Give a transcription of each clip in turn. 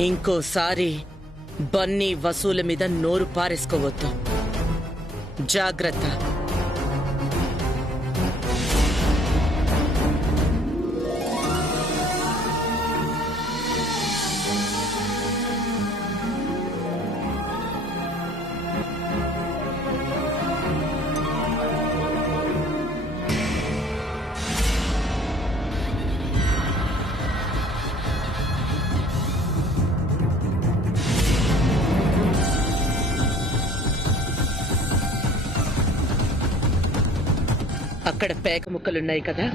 ఇంకోసారి బన్నీ వసూల మీద నోరు పారేసుకోవద్దు. జాగ్రత్త. అక్కడ పేక ముక్కలున్నాయి కదా,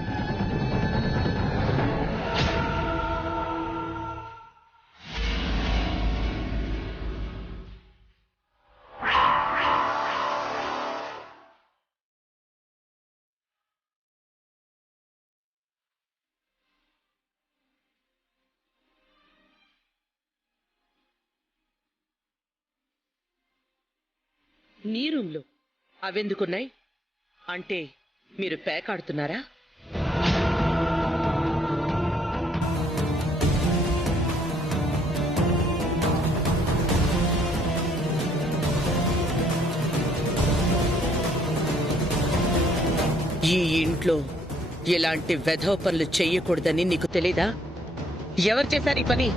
నీ రూమ్లో అవెందుకున్నాయి? అంటే మీరు పేకాడుతున్నారా? ఈ ఇంట్లో ఇలాంటి వెధవ పనులు చెయ్యకూడదని నీకు తెలీదా? ఎవరు చేశారు ఈ పని?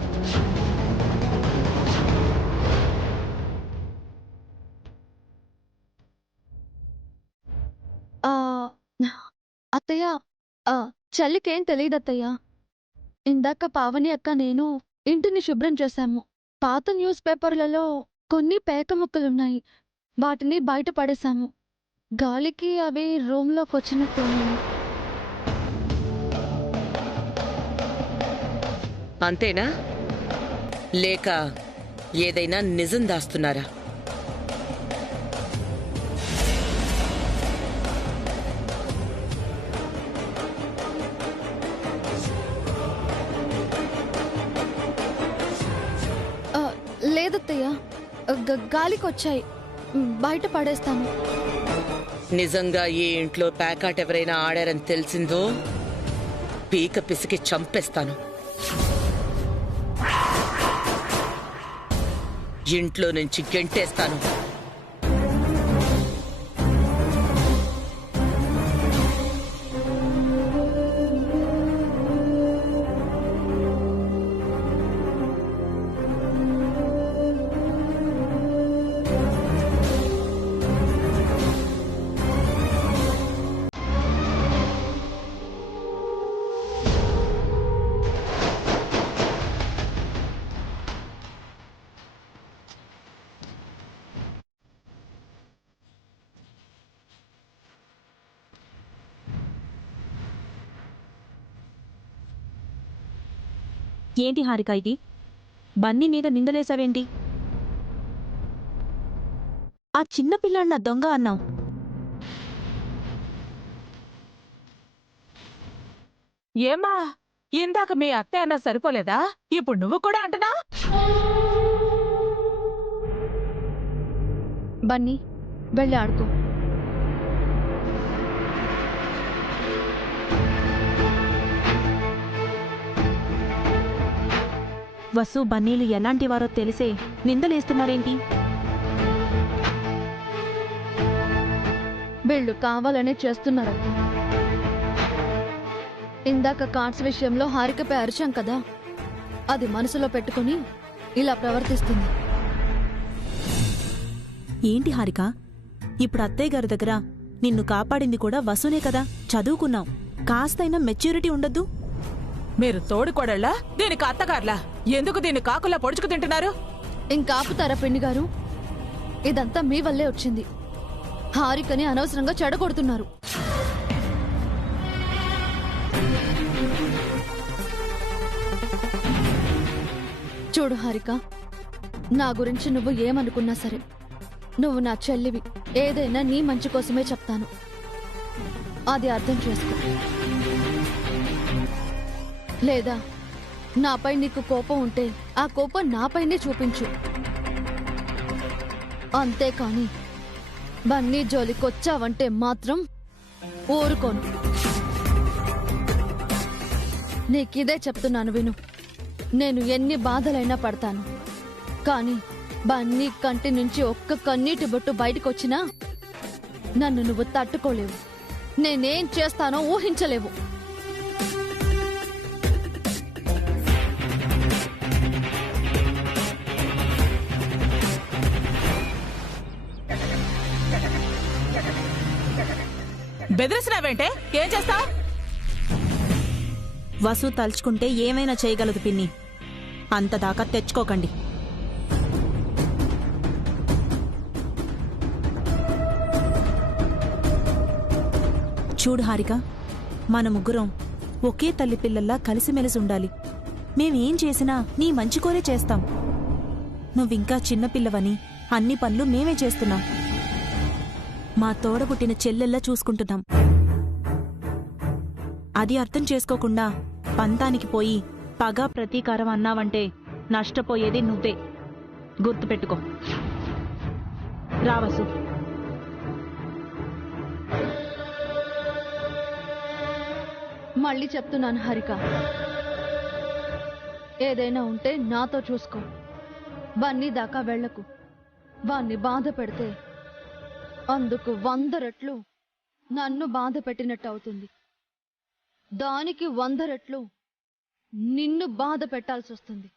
అత్తయ్య, చెల్లికేం తెలియదత్తయ్య. ఇందాక పావని అక్క నేను ఇంటిని శుభ్రం చేశాము. పాత న్యూస్ పేపర్లలో కొన్ని పేక ముక్కలున్నాయి. వాటిని బయట పడేశాము. గాలికి అవి రూమ్లోకి వచ్చినట్టున్నాయి. అంతేనా? లేక ఏదైనా నిజం దాస్తున్నారా? లేదత్తయ్య, గాలికొచ్చాయి. బయట పడేస్తాను. నిజంగా ఈ ఇంట్లో ప్యాకాట్ ఎవరైనా ఆడారని తెలిసిందో పీక పిసికి చంపేస్తాను. ఇంట్లో నుంచి గెంటేస్తాను. ఏంటి హారిక ఇది? బన్నీ మీద నిందలేసావేంటి? ఆ చిన్న పిల్లాడిన దొంగ అన్నావు. ఏమా, ఇందాక మీ అత్త అన్నా సరిపోలేదా? ఇప్పుడు నువ్వు కూడా అంటున్నా? బన్నీ, వెళ్ళి ఆడుకో. వసు బన్నీలు ఎలాంటివారో తెలిసే నిందలేస్తున్నారేంటి? వీళ్ళు కావాలనే చేస్తున్నారు. ఇందాక కార్డ్స్ విషయంలో హారికపై అరిచాం కదా, అది మనసులో పెట్టుకుని ఇలా ప్రవర్తిస్తుంది. ఏంటి హారిక, ఇప్పుడు అత్తయ్య గారి దగ్గర నిన్ను కాపాడింది కూడా వసునే కదా? చదువుకున్నావు, కాస్తైనా మెచ్యూరిటీ ఉండద్దు? మీరు తోడుకోడళ్ళా, దీనికి అత్తగారులా? ఎందుకు దీన్ని కాకులా పొడుచుకు తింటున్నారు? ఇంకాపుతారా పిన్ని గారు? ఇదంతా మీ వల్లే వచ్చింది. హారికని అనవసరంగా చెడగొడుతున్నారు. చూడు హారిక, నా గురించి నువ్వు ఏమనుకున్నా సరే, నువ్వు నా చెల్లివి. ఏదైనా నీ మంచి కోసమే చెప్తాను. అది అర్థం చేసుకో. లేదా నాపై నీకు కోపం ఉంటే ఆ కోపం నాపైనే చూపించు. అంతేకాని బన్నీ జోలికొచ్చావంటే మాత్రం ఊరుకోను. నీకిదే చెప్తున్నాను విను. నేను ఎన్ని బాధలైనా పడతాను, కానీ బన్నీ కంటి నుంచి ఒక్క కన్నీటి బొట్టు బయటకొచ్చినా నన్ను నువ్వు తట్టుకోలేవు. నేనేం చేస్తానో ఊహించలేవు. బెదిరిస్తున్నావేంటే? ఏం చేస్తావ్? వసు తలుచుకుంటే ఏమైనా చేయగలదు పిన్ని. అంతదాకా తెచ్చుకోకండి. చూడు హారిక, మన ముగ్గురం ఒకే తల్లి పిల్లల్లా కలిసిమెలిసి ఉండాలి. మేమేం చేసినా నీ మంచి కోరే చేస్తాం. నువ్వింకా చిన్నపిల్లవని అన్ని పనులు మేమే చేస్తున్నాం. మా తోడబుట్టిన చెల్లెల్లా చూసుకుంటున్నాం. అది అర్థం చేసుకోకుండా పంతానికి పోయి పగా ప్రతీకారం అన్నావంటే నష్టపోయేది నువ్వే. గుర్తుపెట్టుకో. రావసు. మళ్ళీ చెప్తున్నాను హారిక, ఏదైనా ఉంటే నాతో చూసుకో. బన్నీ దాకా వెళ్లకు. వాణ్ణి బాధ పెడితే అందుకు 100 రెట్లు నన్ను బాధ పెట్టినట్టు అవుతుంది. దానికి 100 రెట్లు నిన్ను బాధ పెట్టాల్సి వస్తుంది.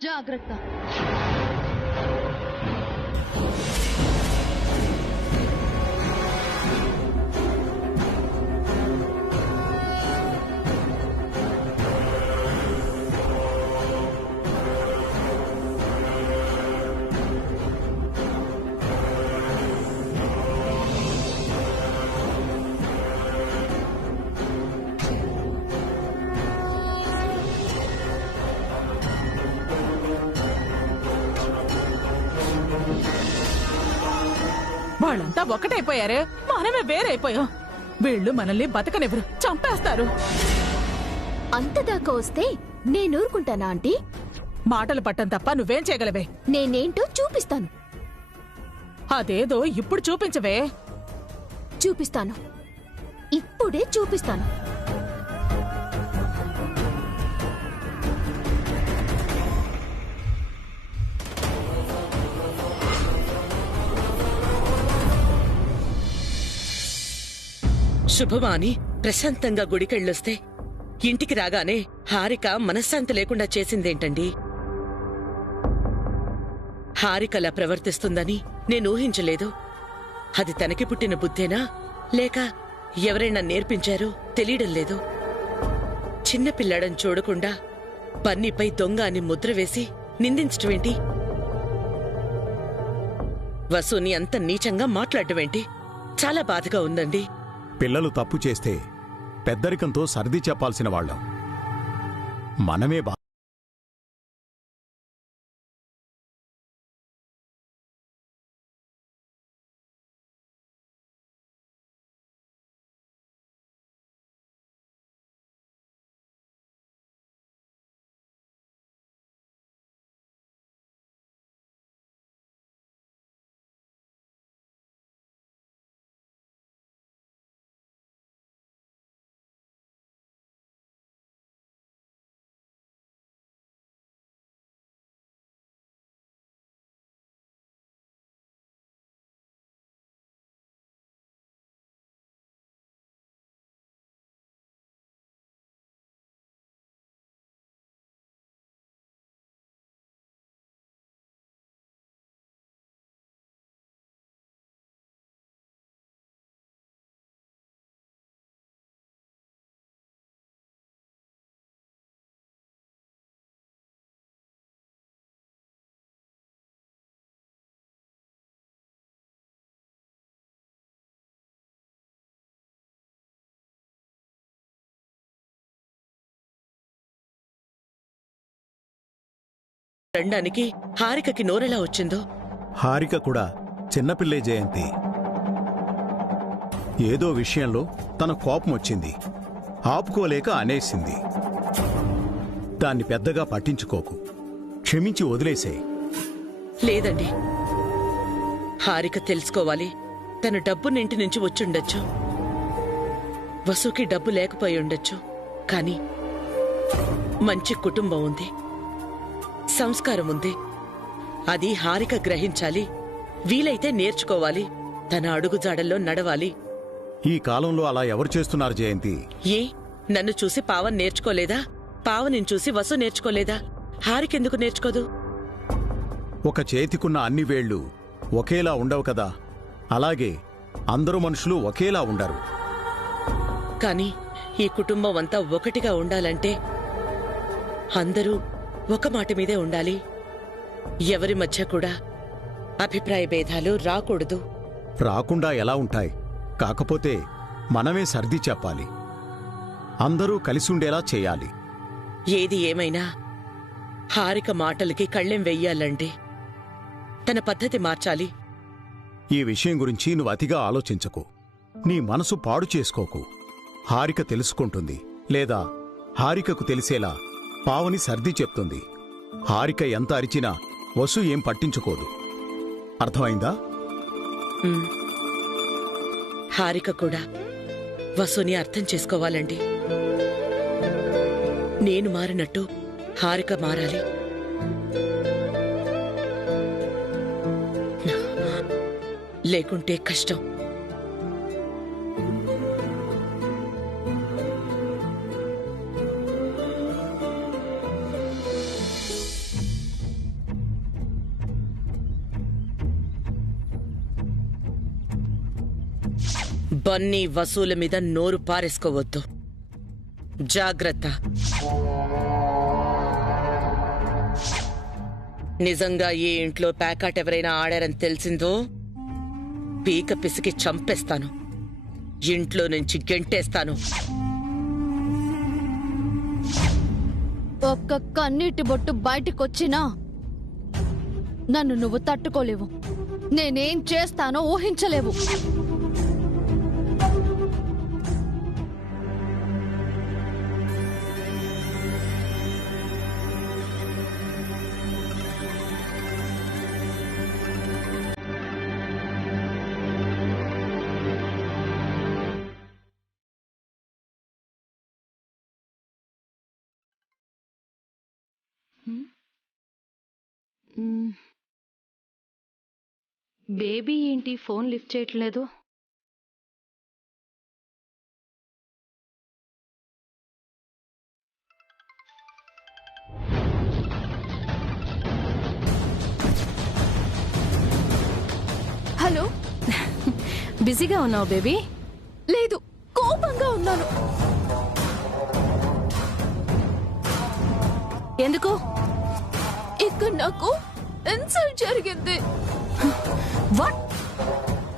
జాగ్రత్త. వాళ్ళంతా ఒకటైపోయారే, మనమే వేరైపోయాం. వీళ్ళు మనల్ని బతకనివ్వరు, చంపేస్తారు. అంతదాకా వస్తే నేనూరుకుంటానా ఆంటీ? మాటలు పట్టం తప్ప నువ్వేం చేయగలవే? నేనేంటో చూపిస్తాను. అదేదో ఇప్పుడు చూపించవే. చూపిస్తాను, ఇప్పుడే చూపిస్తాను. శుభమాని ప్రశాంతంగా గుడికెళ్ళొస్తే ఇంటికి రాగానే హారిక మనశ్శాంతి లేకుండా చేసిందేంటండి? హారికలా ప్రవర్తిస్తుందని నేను ఊహించలేదు. అది తనకి పుట్టిన బుద్ధేనా, లేక ఎవరైనా నేర్పించారో తెలియడం లేదు. చిన్నపిల్లాడని చూడకుండా బన్నీపై దొంగ అని ముద్ర వేసి నిందించటమేంటి? వసుని అంత నీచంగా మాట్లాడటమేంటి? చాలా బాధగా ఉందండి. పిల్లలు తప్పు చేస్తే పెద్దరికంతో సర్ది చెప్పాల్సిన వాళ్ళం మనమే. రండానికి హారికకి నోరెలా వచ్చిందో. హారిక కూడా చిన్నపిల్లే జయంతి. ఏదో విషయంలో తన కోపం వచ్చింది, ఆపుకోలేక అనేసింది. దాన్ని పెద్దగా పట్టించుకోకు, క్షమించి వదిలేసే. లేదండి, హారిక తెలుసుకోవాలి. తను డబ్బునింటి నుంచి వచ్చుండొచ్చు, వసుకి డబ్బు లేకపోయి ఉండొచ్చు. కానీ మంచి కుటుంబం ఉంది, సంస్కారం ఉంది. అది హారిక గ్రహించాలి, వీలైతే నేర్చుకోవాలి, తన అడుగుజాడల్లో నడవాలి. ఈ కాలంలో అలా ఎవరు చేస్తున్నారు జయంతి? ఏ నన్ను చూసి పావన్ నేర్చుకోలేదా? పావనిని చూసి వసు నేర్చుకోలేదా? హారికెందుకు నేర్చుకోదు? ఒక చేతికున్న అన్ని వేళ్లు ఒకేలా ఉండవు కదా, అలాగే అందరూ మనుషులు ఒకేలా ఉండరు. కాని ఈ కుటుంబం అంతా ఒకటిగా ఉండాలంటే అందరూ ఒక మాట మీదే ఉండాలి. ఎవరి మధ్య కూడా అభిప్రాయ భేదాలు రాకూడదు. రాకుండా ఎలా ఉంటాయి? కాకపోతే మనమే సర్ది చెప్పాలి, అందరూ కలిసి ఉండేలా చేయాలి. ఏది ఏమైనా హారిక మాటలకి కళ్ళెం వెయ్యాలండి. తన పద్ధతి మార్చాలి. ఈ విషయం గురించి నువ్వు అతిగా ఆలోచించకు, నీ మనసు పాడు చేసుకోకు. హారిక తెలుసుకుంటుంది, లేదా హారికకు తెలిసేలా పావని సర్ది చెప్తుంది. హారిక ఎంత అరిచినా వసు ఏం పట్టించుకోదు. అర్థమైందా? హారిక కూడా వసుని అర్థం చేసుకోవాలండి. నేను మారినట్టు హారిక మారాలి. లేకుంటే కష్టం. బన్నీ వసూల మీద నోరు పారేసుకోవద్దు. జాగ్రత్త. నిజంగా ఈ ఇంట్లో ప్యాకాట్ ఎవరైనా ఆడారని తెలిసిందో పీక పిసికి చంపేస్తాను, ఇంట్లో నుంచి గెంటేస్తాను. ఒక్క కన్నీటి బొట్టు బయటికొచ్చినా నన్ను నువ్వు తట్టుకోలేవు. నేనేం చేస్తానో ఊహించలేవు. బేబీ ఏంటి ఫోన్ లిఫ్ట్ చేయట్లేదు? హలో, బిజీగా ఉన్నావు బేబీ? లేదు, కోపంగా ఉన్నాను. ఎందుకు? ఇక్కడ నాకు ఇన్సల్ట్ జరిగింది. వాట్?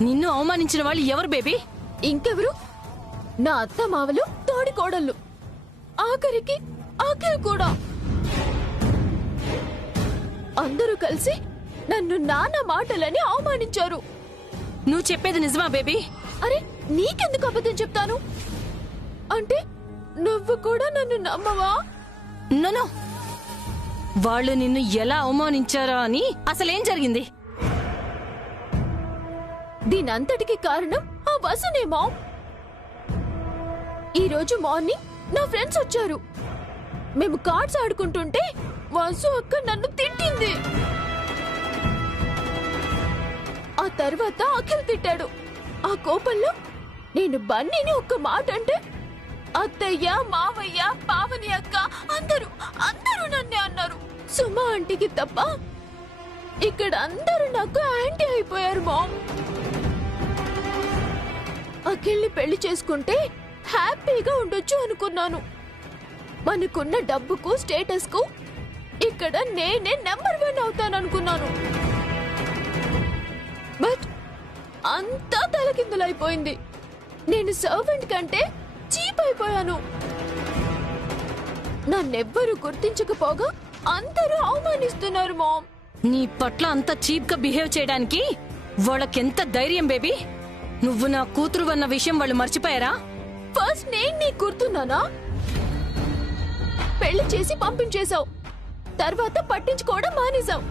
నిన్ను అవమానించిన వాళ్ళు ఎవరు బేబీ? ఇంకెవరు? నా అత్త మావలు, తోడి కోడళ్ళు, ఆఖరికి అఖిల్ కూడా. అందరూ కలిసి నన్ను నాన్న మాటలని అవమానించారు. నువ్వు చెప్పేది నిజమా బేబీ? అరే, నీకెందుకు అబద్ధం చెప్తాను? అంటే నువ్వు కూడా నన్ను నమ్మవా? నో, వాళ్ళు నిన్ను ఎలా అవమానించారా అని అసలేం జరిగింది? దీనంతటికి కారణం ఆ వసునేమో. ఈరోజు మార్నింగ్ నా ఫ్రెండ్స్ వచ్చారు. మేము కార్డ్స్ ఆడుకుంటుంటే వసు అక్క నన్ను తిట్టింది. ఆ తర్వాత అఖిల్ తిట్టాడు. ఆ కోపంలో నేను బన్నీని ఒక్క మాట అంటే అత్తయ్య, మావయ్య, పావని అక్క అందరూ నన్నే అన్నారు. సుమ ఆంటీకి తప్ప ఇక్కడ అందరూ నాకు యాంటీ అయిపోయారు మామ్. అఖిల్ని పెళ్లి చేసుకుంటే హ్యాపీగా ఉండొచ్చు అనుకున్నాను. మనకున్న డబ్బుకు, స్టేటస్ కు ఇక్కడ నేనే నెంబర్ 1 అవుతాననుకున్నాను. బట్ అంతా తలకిందులైపోయింది. నేను సర్వెంట్ కంటే చీప్ అయిపోయాను. నన్నెవ్వరూ గుర్తించకపోగా అందరూ అవమానిస్తున్నారు మామ్. నీ పట్ల అంత చీప్ గా బిహేవ్ చేయడానికి వాళ్ళకెంత ధైర్యం బేబీ? నువ్వు నా కూతురు అన్న విషయం వాళ్ళు మర్చిపోయారా? ఫస్ట్ నేను నీకు గుర్తున్నానా? పెళ్లి చేసి పంపించేశావు, తర్వాత పట్టించుకోవడం మానేశావు.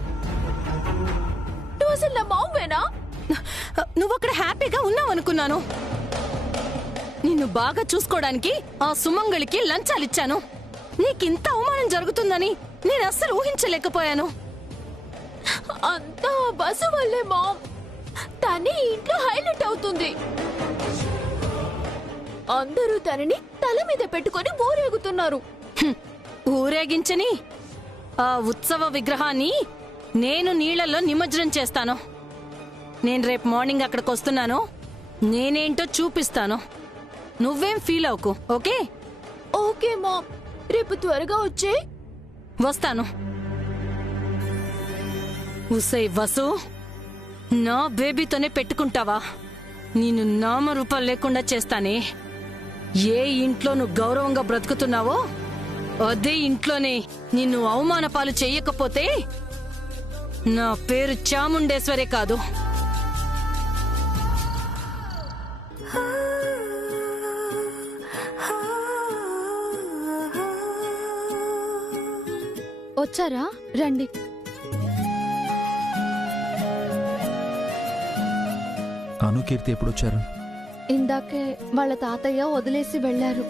నువ్వు అసలు నా మావేనా? నువ్వక్కడ హ్యాపీగా ఉన్నావు అనుకున్నాను. నిన్ను బాగా చూసుకోవడానికి ఆ సుమంగళికి లంచాలిచ్చాను. నీకింత అవమానం జరుగుతుందని నేను అస్సలు ఊహించలేకపోయాను. అంతా బస్సు వల్లే మామ్. తనే ఇంట్లో హైలైట్ అవుతుంది. అందరూ తనని తల మీద పెట్టుకొని ఊరేగుతున్నారు. ఊరేగించని ఆ ఉత్సవ విగ్రహాన్ని నేను నీళ్లలో నిమజ్జనం చేస్తాను. నేను రేపు మార్నింగ్ అక్కడికి వస్తున్నాను. నేనేంటో చూపిస్తాను. నువ్వేం ఫీల్ అవ్వకు, ఓకే? ఓకే మామ్, రేపు త్వరగా వచ్చే. వస్తాను. ఉసై వసు, నా బేబీతోనే పెట్టుకుంటావా? నేను నామరూపాలు లేకుండా చేస్తానే. ఏ ఇంట్లో నువ్వు గౌరవంగా బ్రతుకుతున్నావో అదే ఇంట్లోనే నిన్ను అవమాన పాలు చెయ్యకపోతే నా పేరు చాముండేశ్వరే కాదు. వచ్చారా? రండి. అను, కీర్తి ఎప్పుడొచ్చారు? ఇందాకే వాళ్ళ తాతయ్య వదిలేసి వెళ్లారు.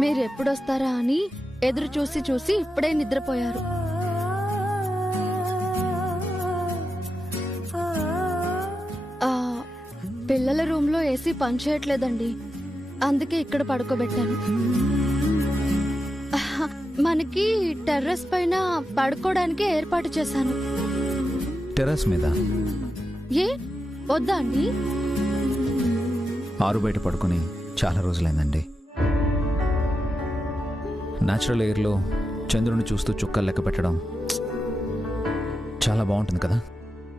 మీరెప్పుడొస్తారా అని ఎదురు చూసి చూసి ఇప్పుడే నిద్రపోయారు. ఆ, పిల్లల రూమ్లో ఏసీ పనిచేయట్లేదండి, అందుకే ఇక్కడ పడుకోబెట్టాను. మనకి టెర్రస్ పైన పడుకోవడానికి ఏర్పాటు చేశాను. టెర్రస్ మీద? ఏ వద్దా అండి? ఆరు బయట పడుకుని చాలా రోజులైందండి. న్యాచురల్ ఎయిర్లో చంద్రుని చూస్తూ చుక్కలు లెక్క పెట్టడం చాలా బాగుంటుంది కదా?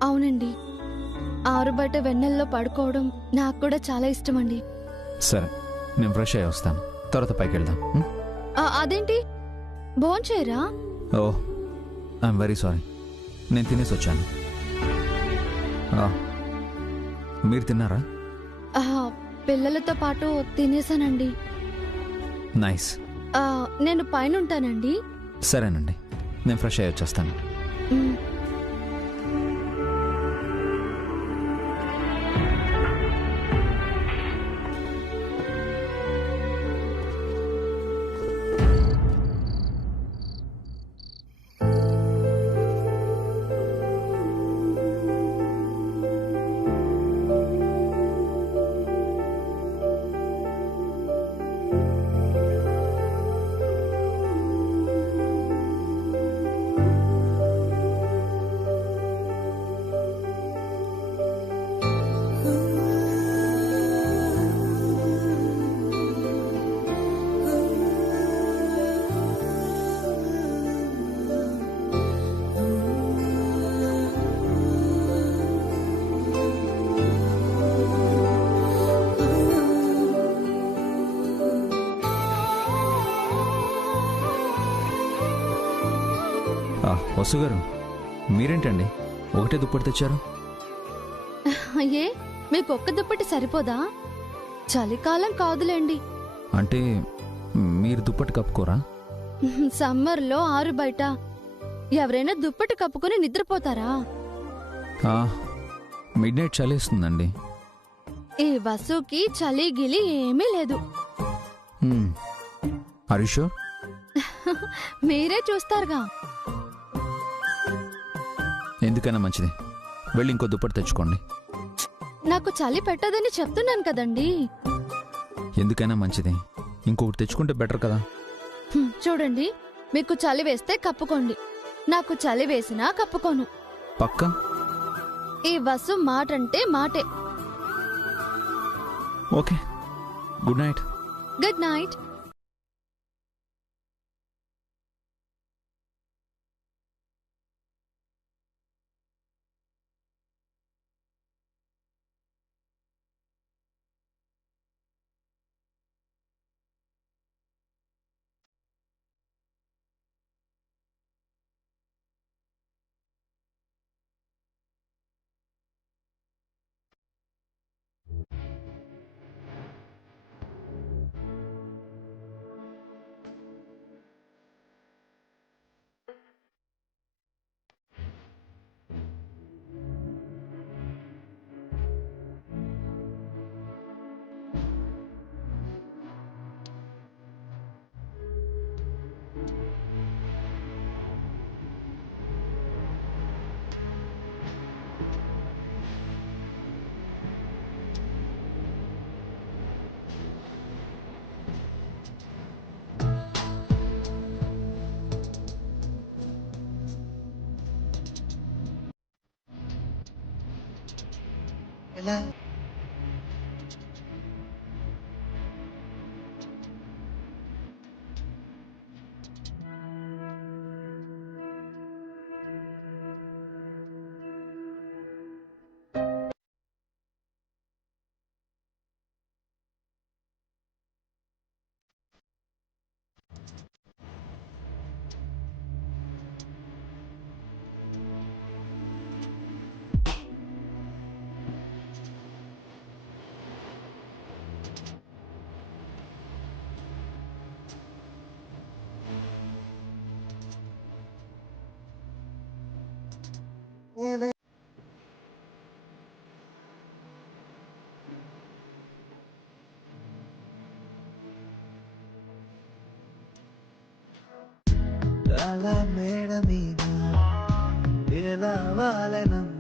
అవునండి, ఆరు బయట వెన్నెల్లో పడుకోవడం నాకు కూడా చాలా ఇష్టం అండి. సరే, నేను ఫ్రెష్ అయ్యి వస్తాను. తర్వాత పైకి వెళ్దాం. అదేంటి, భోంచేయరా? ఓ, ఐఎమ్ వెరీ సారీ. నేను తినేసి వచ్చాను. మీరు తిన్నారా? పిల్లలతో పాటు తినేసానండి. నైస్. నేను పైన ఉంటానండి. సరేనండి, నేను ఫ్రెష్ అయ్యి వచ్చేస్తాను. వసు గారు, మీరేంటండి ఒకటే దుప్పటి తెచ్చారు? ఏ, మీకు ఒక్క దుప్పటి సరిపోదా? చలికాలం కాదులేండి. అంటే మీరు దుప్పటి కప్పుకోరా? సమ్మర్లో ఆరు బయట ఎవరైనా దుప్పటి కప్పుకొని నిద్రపోతారా? Mid night చలేస్తుందండి. ఈ వసుకి చలి గిలి ఏమీ లేదు. Are you sure? మీరే చూస్తారుగా. ఎందుకైనా మంచిది, వెళ్ళి ఇంకో దుప్పటి తెచ్చుకోండి. నాకు చలి పెట్టదని చెప్తున్నాను కదండి. ఎందుకైనా మంచిది, ఇంకొకటి తెచ్చుకుంటే బెటర్ కదా. చూడండి, మీకు చలి వేస్తే కప్పుకోండి, నాకు చలి వేసినా కప్పుకోను. పక్కా? ఈ వసు మాటంటే మాటే. Okay, good night. Good night. మేడ మీద ఎలా వాలనం